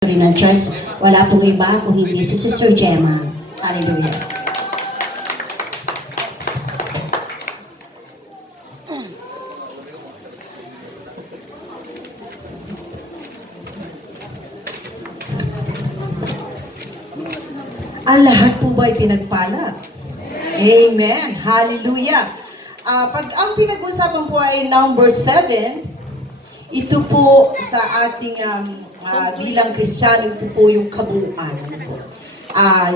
ng Church, wala pong iba kung hindi si Sister Gemma. Hallelujah. Ang lahat po ba ay pinagpala? Amen. Hallelujah. Pag ang pinag-usapan po ay number 7, ito po sa ating bilang Kristiyano, ito po yung kabuuan. Ano po?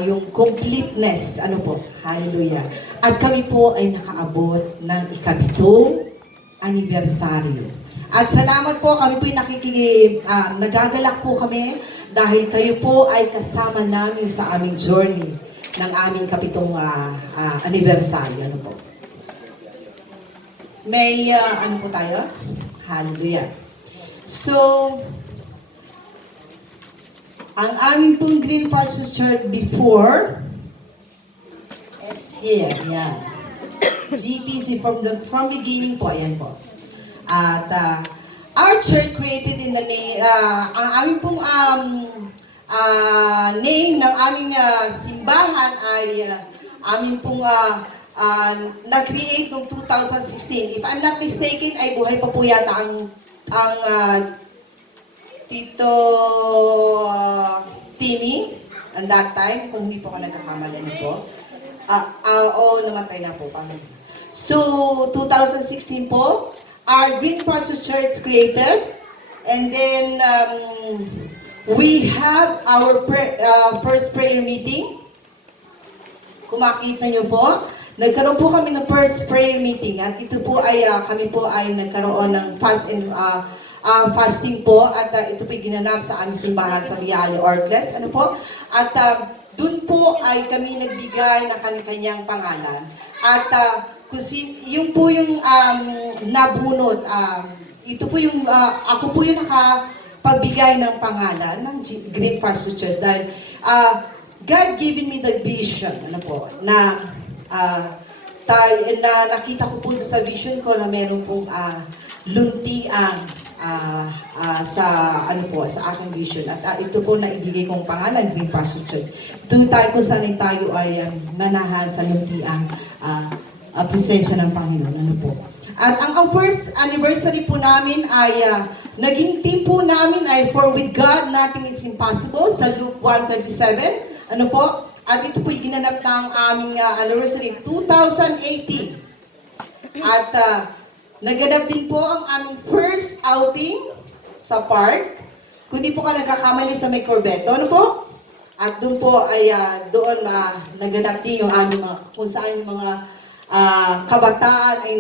Yung completeness. Ano po? Hallelujah. At kami po ay nakaabot ng ikapitong anibersaryo. At salamat po, kami po ay nagagalak po kami dahil kayo po ay kasama namin sa aming journey ng aming kapitong anibersaryo. Ano po? May, ano po tayo? Hallelujah. So, ang aming pong Green Pastures Church before, it's here, yan. GPC from beginning po, ayan po. At our church created in the name, ang aming pong name ng aming simbahan ay aming pong na-create noong 2016. If I'm not mistaken, ay buhay pa po yata ang Tito Timmy at that time, kung hindi po ako nagkakamali na po. Namatay na po. So, 2016 po, our Green Pastures Church created, and then we have our first prayer meeting. Kung makita nyo po, nagkaroon po kami ng first prayer meeting, at ito po ay kami po ay nagkaroon ng fasting po, at ito po ay ginanap sa aming simbahan sa Viale Ortles. Ano po? At dun po ay kami nagbigay ng kanyang pangalan. At yun po yung nabunot. Ito po yung, ako po yung nakapagbigay ng pangalan ng Green Pastures Church dahil God given me the vision, ano po, na nakita ko po sa vision ko na meron pong luntiang sa aking vision, at ito po na ibigay kong pangalan, Green Pastures Church. Doon tayo kung saan tayo ay nanahan sa luntiang presensya ng Panginoon. Ano po? At ang first anniversary po namin ay naging team po namin ay For With God Nothing Is Impossible sa Luke 1:37. Ano po? At ito po'y ginanap ng aming anniversary 2018. At naganap din po ang aming first outing sa park. Kung di po ka nagkakamali sa may Corvetto, ano po? At doon po ay doon naganap din yung aming kung saan yung mga kabataan ay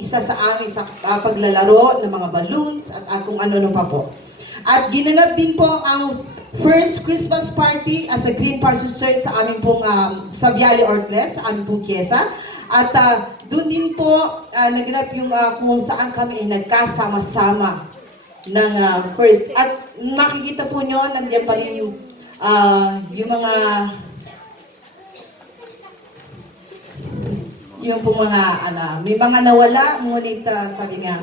isa sa amin sa paglalaro ng mga balloons at kung ano pa po. At ginanap din po ang first Christmas party as a Green Pastures Church sa aming pong sa Viale Ortles, sa aming pong Kiesa. At doon din po naganap yung kung saan kami ay nagkasama-sama ng first. At makikita po nyo, nandiyan pa rin yung mga yung po mga, may mga nawala, ngunit sabi nga,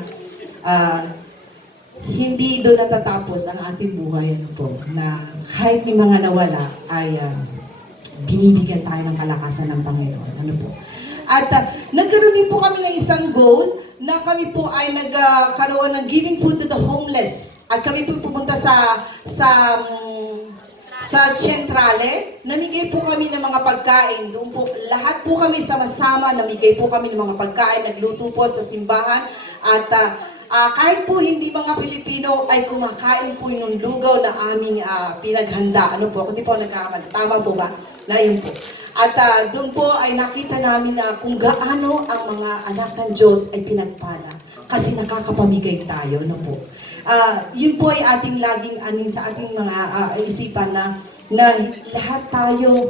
hindi doon natatapos ang ating buhay, ano po, na kahit may mga nawala, ay binibigyan tayo ng kalakasan ng Panginoon, ano po. At nagkaroon din po kami ng isang goal, na kami po ay nagkaroon ng giving food to the homeless. At kami po pupunta sa Centrale, namigay po kami ng mga pagkain. Doon po, lahat po kami sama-sama, namigay po kami ng mga pagkain, nagluto po sa simbahan. At kahit po hindi mga Pilipino, ay kumakain po yung lugaw na aming pinaghanda. Ano po, kundi po nagkakamali. Tama po ba? Na yun po. At doon po ay nakita namin na kung gaano ang mga anak ng Diyos ay pinagpala. Kasi nakakapamigay tayo, no po. Yun po ay ating laging sa ating mga isipan na lahat tayo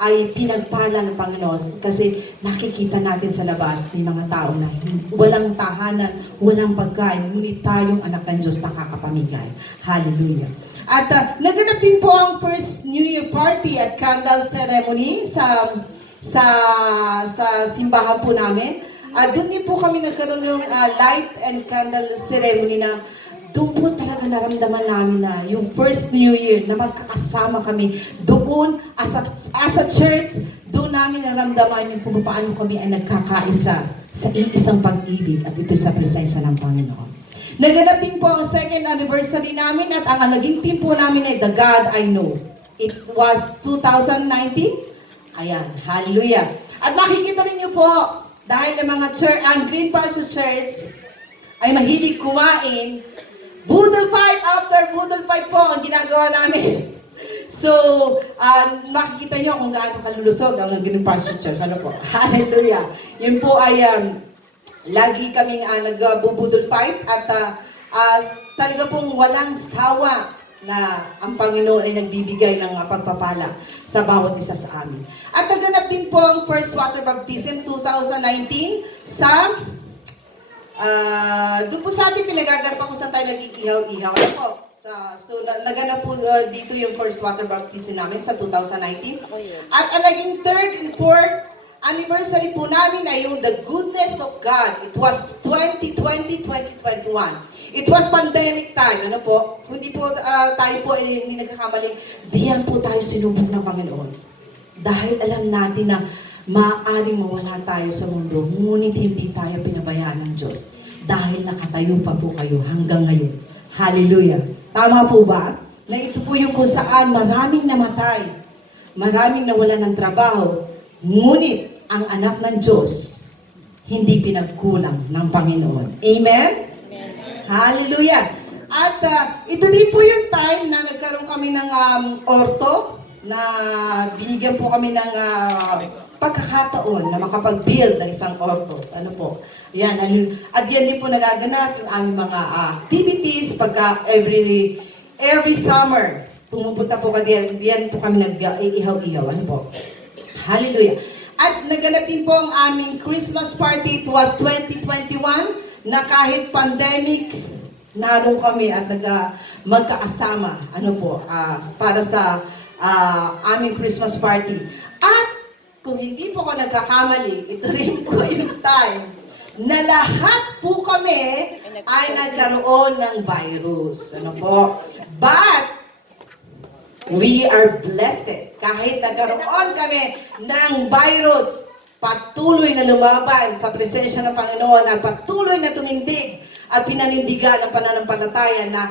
ay pinagpala ng Panginoon kasi nakikita natin sa labas ng mga tao na walang tahanan, walang pagkain, ngunit tayong anak ng Diyos nakakapamigay. Hallelujah. At naganap din po ang first New Year party at candle ceremony sa simbahan po namin. Doon din po kami nagkaroon ng light and candle ceremony na doon po talaga naramdaman namin na yung first New Year na magkakasama kami doon as a church, doon namin naramdaman yung kung paano kami ay nagkakaisa sa isang pag-ibig at ito sa presensya ng Panginoon. Naganap din po ang second anniversary namin at ang naging team po namin ay The God I Know. It was 2019. Ayan, hallelujah. At makikita rin niyo po, dahil ang mga church, ang Green Pastures Church ay mahilig kumain, budol fight after budol fight po ang ginagawa namin. So, makikita nyo kung gaano kalulusog ang Green Pastures Church. Ano po? Hallelujah. Yun po ay lagi kaming nagbubudol fight at talaga pong walang sawa na ang Panginoon ay nagbibigay ng pagpapala sa bawat isa sa amin. At naganap din po ang first water baptism 2019 sa doon po sa ating pinagagarapan kung saan tayo nag-iihaw-ihaw. Ano po? So naganap po dito yung first water baptism namin sa 2019. At ang naging third and fourth anniversary po namin ay yung The Goodness of God. It was 2020-2021. It was pandemic time, ano po? Hindi po tayo po hindi nagkakamali. Diyan po tayo sinubok ng Panginoon. Dahil alam natin na maaaring mawala tayo sa mundo, ngunit hindi tayo pinabayaan ng Diyos. Dahil nakatayo pa po kayo hanggang ngayon. Hallelujah. Tama po ba? Na ito po yung kung saan maraming namatay, maraming nawala ng trabaho, ngunit ang anak ng Diyos, hindi pinagkulang ng Panginoon. Amen? Hallelujah! At ito din po yung time na nagkaroon kami ng orto, na binigyan po kami ng pagkakataon na makapag-build ng isang ortos. Ano po? Yan. At yan din po nagaganap yung aming mga activities pagka every summer. Pumupunta po kami, yan po kami nag-ihaw-ihaw. Ano po? Hallelujah! At naganap din po ang aming Christmas party. It was 2021 na kahit pandemic, naroon kami at magkakasama para sa aming Christmas party. At kung hindi po ako nagkakamali, ito rin po yung time na lahat po kami ay nagkaroon ng virus. Ano po? But we are blessed. Kahit nagkaroon kami ng virus, patuloy na lumaban sa presensya ng Panginoon at patuloy na tumindig at pinanindigan ang pananampalataya na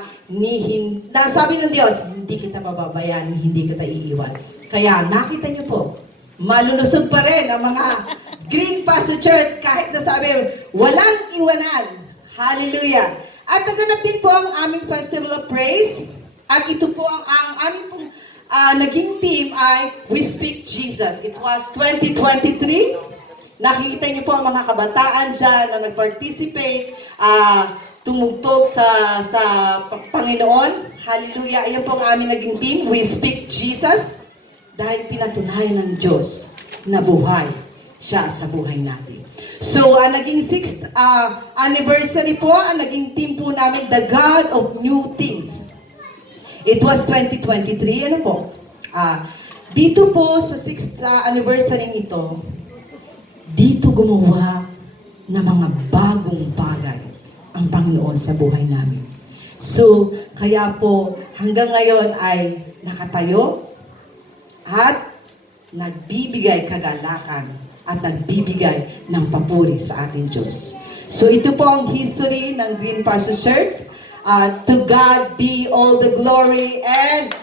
sabi ng Diyos, hindi kita pababayaan, hindi kita iiwan. Kaya nakita niyo po, malulusog pa rin ang mga Green Pastures Church kahit na sabi, walang iwanan. Hallelujah! At naganap din po ang aming Festival of Praise. At ito po ang aming pong naging team ay We Speak Jesus. It was 2023. Nakikita niyo po ang mga kabataan dyan na nag-participate, tumugtog sa Panginoon. Hallelujah. Ayan po ang aming naging team, We Speak Jesus. Dahil pinatunayan ng Diyos na buhay siya sa buhay natin. So, ang naging 6th anniversary po, ang naging team po namin, The God of New Things. It was 2023, ano po? Dito po sa 6th anniversary nito, dito gumawa ng mga bagong bagay ang Panginoon sa buhay namin. So, kaya po hanggang ngayon ay nakatayo at nagbibigay kagalakan at nagbibigay ng papuri sa ating Diyos. So, ito po ang history ng Green Pastures Church. To God be all the glory and